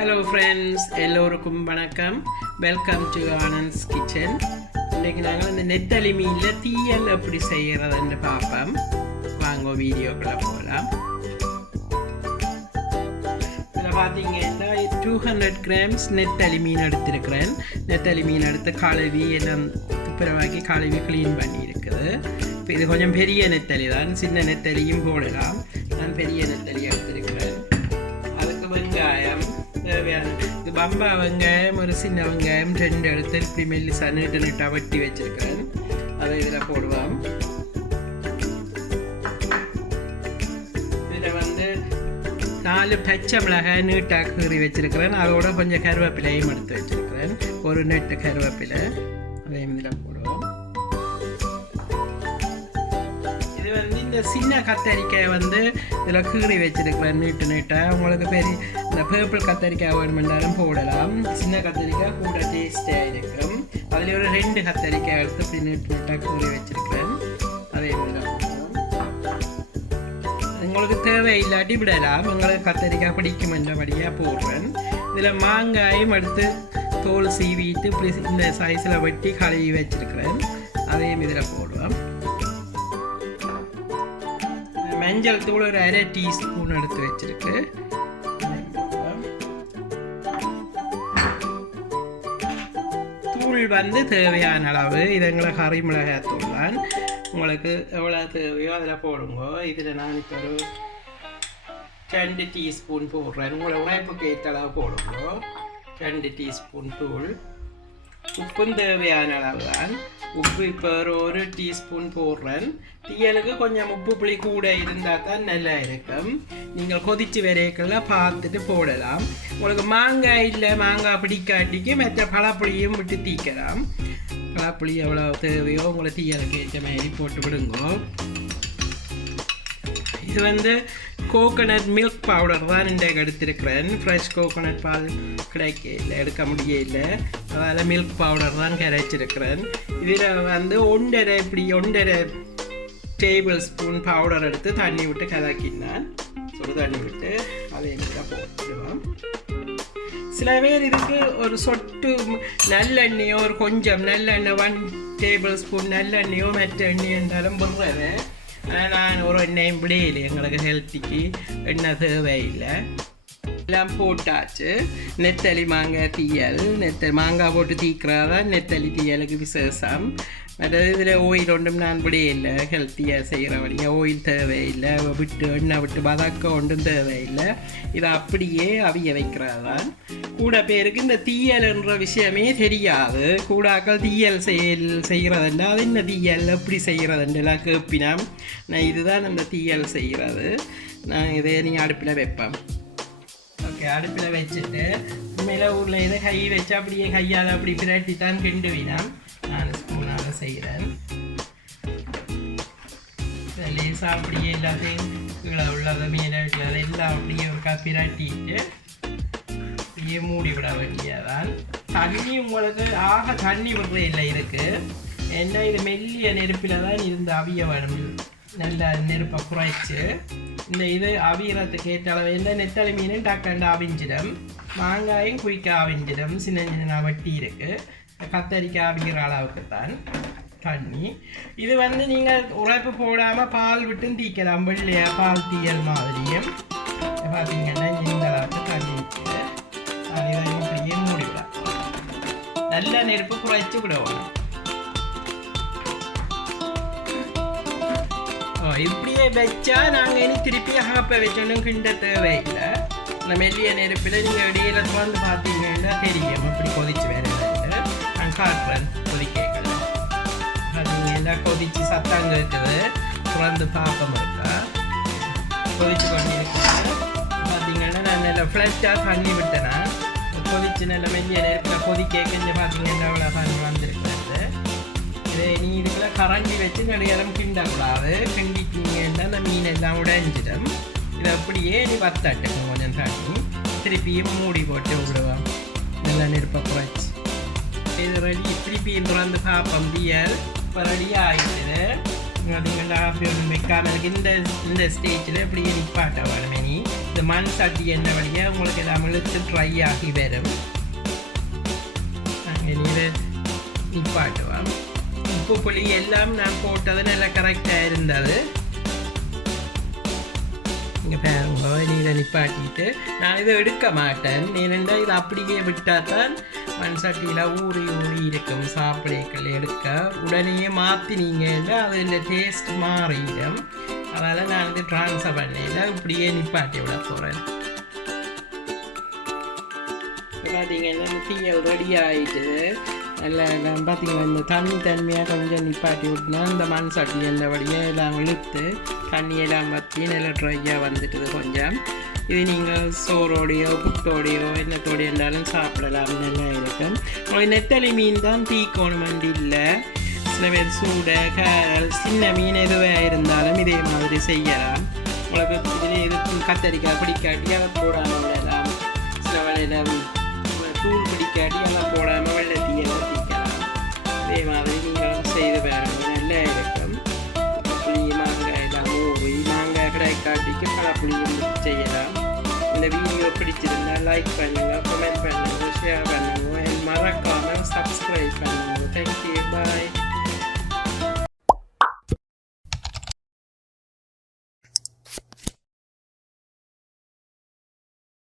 Hello friends, எல்லோருக்கும் வணக்கம். Welcome to Anand's kitchen. இன்னைக்கு நாங்கள் இந்த நெத்தலி மீனில் தீயல் எப்படி செய்கிறதுன்னு பார்ப்போம். வாங்க வீடியோக்குள்ளே போகலாம். இதில் பார்த்தீங்கன்னா 200 grams நெத்தலி மீன் எடுத்திருக்கிறேன். நெத்தலி மீன் எடுத்து கழுவி எல்லாம் துப்புரவாக்கி கழுவி க்ளீன் பண்ணியிருக்குது. இப்போ இது கொஞ்சம் பெரிய நெத்தலி தான், சின்ன நெத்தலியும் போடலாம். நான் பெரிய நெத்தலி எடுத்திருக்கிறேன். அதுக்கு வெங்காயம் தேவையான இது பம்பா வெங்காயம், ஒரு சின்ன வெங்காயம் 2 எடுத்து இப்படி மெல்லிசா நீட்டாக வெட்டி வச்சிருக்கிறேன். அதை இதில் போடுவோம். இதில் 4 பச்சை மிளகாய் நீட்டாக கீறி வச்சிருக்கிறேன். அதோட கொஞ்சம் கருவேப்பிலையும் எடுத்து வச்சிருக்கிறேன். ஒரு நெட்டு கருவேப்பிலை அதையும் இதில் போடுவோம். இந்த சின்ன கத்தரிக்காய் இதில் கீறி வச்சிருக்கிறேன் நீட்டாக. உங்களுக்கு பெரிய இந்த பேர்பிள் கத்தரிக்காய் வேணுமென்றாலும் போடலாம். சின்ன கத்தரிக்காய் கூட டேஸ்டாக இருக்கும். அதில் ஒரு 2 கத்தரிக்காய் எடுத்து இப்படி நீட்டாக கீறி வச்சிருக்கிறேன். அதே இதில் உங்களுக்கு தேவை இல்லாட்டி விடலாம். உங்களுக்கு கத்தரிக்காய் பிடிக்கும் என்றபடியாக போடுறேன். இதில் மாங்காயும் எடுத்து தோல் சீவிட்டு இப்படி இந்த சைஸில் வெட்டி கழுவி வச்சிருக்கிறேன். அதையும் இதில் போடுவோம். மஞ்சள் தூள் ஒரு 1/2 டீஸ்பூன் எடுத்து வச்சிருக்கு. தூள் தேவையான அளவு. இது எங்களை கறி மிளகாய் தூள் தான். உங்களுக்கு எவ்வளோ தேவையோ அதில் போடுங்க. இதில் நான் இப்போ ஒரு 2 டீஸ்பூன் போடுறேன். உங்களை உழைப்புக்கு ஏற்ற அளவு போடுங்க. 2 டீஸ்பூன் தூள். உப்பும் தேவையான அளவு தான். உப்பு இப்போ ஒரு டீஸ்பூன் போடுறேன். தீயலுக்கு கொஞ்சம் உப்பு புளி கூட இருந்தால் தான் நல்லா இருக்கும். நீங்கள் கொதித்து வரைக்கெல்லாம் பார்த்துட்டு போடலாம். உங்களுக்கு மாங்காய் இல்லை, மாங்காய் பிடிக்காட்டிக்கு மற்ற பழப்புளியும் விட்டு தீக்கலாம். பழப்புளி எவ்வளோ தேவையோ உங்களை தீயலுக்கு ஏற்ற மாதிரி போட்டு விடுங்க. இது கோகோனட் மில்க் பவுடர் தான் இன்றைக்கு எடுத்திருக்கிறேன். ஃப்ரெஷ் கோகோனட் பால் கிடைக்கல, எடுக்க முடியல. அதால் மில்க் பவுடர் தான் கரைச்சிருக்கிறேன். இதில் 1.5 டேபிள் ஸ்பூன் பவுடர் எடுத்து தண்ணி விட்டு கலக்கினான். சுடு தண்ணி விட்டு அதை எங்கே போட்டுடுவோம். சில பேர் இதுக்கு ஒரு சொட்டு நல்லெண்ணெயோ ஒரு கொஞ்சம் நல்லெண்ணெய் 1 டேபிள் ஸ்பூன் நல்லெண்ணெயோ மற்ற எண்ணெய் இருந்தாலும் போடுறது. ஆனால் நான் ஒரு எண்ணெயும் விடையில்லை. எங்களுக்கு ஹெல்த்திக்கு எண்ணெய் தேவையில்லை. எல்லாம் போட்டாச்சு. நெத்தலி மாங்காய் தீயல். மாங்காய் போட்டு தீக்கிறதான் நெத்தலி தீயலுக்கு விசேஷம். மற்றது இதில் ஆயில் ஒன்றும் நான் விடையில்லை. ஹெல்த்தியாக செய்கிறபடியாக ஆயில் தேவையில்லை. எண்ணெய் விட்டு வதக்க ஒன்றும் தேவையில்லை. இதை அப்படியே அவிய வைக்கிறதான். கூட பேருக்கு இந்த தீயல்ன்ற விஷயமே தெரியாது. கூடாக்கள் தீயல் செய்கிறதுண்டா அது என்ன தீயல் எப்படி செய்கிறதுண்டெல்லாம் கேட்பினா நான் இதுதான் அந்த தீயல் செய்கிறது. நான் இதை நீங்கள் அடுப்பில் வைப்பேன். ஓகே, அடுப்பில் வச்சுட்டு மேலே ஊரில் இதை கை வச்சு அப்படியே கையால் அப்படி பிரட்டி தான் கிண்டுவினா நான் ஸ்பூனால் செய்கிறேன். லேசாக அப்படியே எல்லாத்தையும் கீழே உள்ளதை மேலே வைக்கிறத எல்லாம் அப்படியே ஒரு பிரட்டிட்டு அப்படியே மூடி விட வேண்டியதான். தண்ணி உங்களுக்கு தண்ணி விடுறது இல்லை இதுக்கு. ஏன்னா இது மெல்லிய நெருப்பில் தான் இருந்து அவிய வேணும். நல்ல நெருப்பை குறைச்சி இந்த இது அவியறதுக்கு ஏற்ற அளவு. எந்த நெத்தலி மீனும் டக்கண்டு அவிஞ்சிடும். மாங்காயும் குயிக்க அவிஞ்சிடும். சின்ன சின்ன வெட்டி இருக்குது. கத்தரிக்காய் அவிக்கிற அளவுக்கு தான் தண்ணி. இது நீங்கள் உழைப்பு போடாமல் பால் விட்டும் தீக்கலாம். வெள்ளையா பால் தீயல் மாதிரியும் பார்த்தீங்கன்னா இந்த அளவுக்கு தண்ணி விட்டு அதை இப்படியே மூடிவிடலாம். நல்ல நெருப்பு குறைச்சி விடணும். இப்படியே வச்சா நாங்கள் இனி திருப்பி ஹாப்பை வச்சோன்னு கிண்ட தேவையில்லை. அந்த மெல்லிய நெருப்பில் நீங்கள் இடையில வந்து பார்த்தீங்கன்னா தெரியும் இப்படி கொதிச்சு வேறு. நான் காட்டுறேன் கொதிக்கல. பார்த்தீங்கன்னா கொதிச்சு சத்தம் இருக்குது. திறந்து பார்ப்போம் இருக்கா கொதிச்சு பண்ணியிருக்கேன். பார்த்தீங்கன்னா நான் நல்ல ஃப்ரெஷ்ஷாக தண்ணி விட்டேன்னா கொதிச்சு நல்ல மெல்லிய நெருப்பில் கொதிக்க கொஞ்சம் பார்த்தீங்கன்னா அவ்வளோ தண்ணி வந்திருக்கிறது. நீ இதுக்குள்ள கரண்டி வச்சு நடுகரம் கிண்டக்கூடாது. கிண்டிக்கிங்கன்னா அந்த மீன் எல்லாம் உடைஞ்சிடும். இதை அப்படியே நீ வத்தட்டுக்கும் கொஞ்சம் தண்ணி. திருப்பியும் மூடி போட்டு விடுவோம். நல்லா நெருப்பை குறைச்சி இது ரெடி. திருப்பியும் திறந்து பார்ப்போம். தீயல் இப்போ ரெடி ஆகிடுது. பார்த்தீங்களா அப்படி ஒன்று வைக்காமல் இந்த ஸ்டேஜில் இப்படியே நிப்பாட்ட வேணும் இனி இந்த மண் சட்டி என்ன வழியாக உங்களுக்கு எல்லாம் இழுத்து ட்ரை ஆகி வரும். இனி நிப்பாட்டுவோம். உப்பு புளி எல்லாம் நான் போட்டது நல்லா கரெக்டாக இருந்தது. இங்கே பாருங்க, நீரை நிப்பாட்டிட்டு நான் இதை எடுக்க மாட்டேன். ஏனென்றா இது அப்படியே விட்டால் தான் மண் சட்டியில் ஊறி இருக்கும். சாப்பிடைகள் எடுக்க உடனே மாற்றினீங்கன்னா அதில் டேஸ்ட் மாறிடும். அதனால் நான் இது ட்ரான்ஸ்ஃபர் பண்ணல, இப்படியே நிப்பாட்டி விட போகிறேன். பார்த்தீங்கன்னா தீயல் ரெடி ஆகிட்டு நல்லா பார்த்தீங்கன்னா இந்த தண்ணியாக கொஞ்சம் நிப்பாட்டி விட்டுனா இந்த மண் சட்டி எந்தபடியாக எல்லாம் இழுத்து தண்ணியெல்லாம் வற்றி நல்லா ட்ரையாக வந்துட்டுது கொஞ்சம். இது நீங்கள் சோறோடையோ புட்டோடையோ என்னத்தோடையோ இருந்தாலும் சாப்பிடலாம், நல்லா இருக்கும். உங்களுக்கு நெத்தலி மீன் தான் தீக்கோணம் இல்லை. சில பேர் சூடை கேரல் சின்ன மீன் எதுவாக இருந்தாலும் இதே மாதிரி செய்யலாம். உங்களுக்கு இதில் எது கத்தரிக்காய் பிடிக்காட்டி அதை போடாமல் விடலாம். சில வேலையில் தூள் பிடிக்காட்டி எல்லாம் போடாமல் வெள்ளத்தையெல்லாம் தீக்கலாம். அதே மாதிரி நீங்களும் செய்து பாருங்க, நல்லா இருக்கும். புளி மாங்காய் எல்லாம் ஊறி மாங்காய் கிடைக்காட்டிக்கு பழப்புளியும் செய்யலாம். இந்த வீடியோ பிடிச்சிருந்தா லைக் பண்ணுங்கள், கமெண்ட் பண்ணுங்கள், ஷேர் பண்ணுங்கள், மறக்காமல் சப்ஸ்கிரைப் பண்ணுங்கள். தேங்க்யூ, பாய்.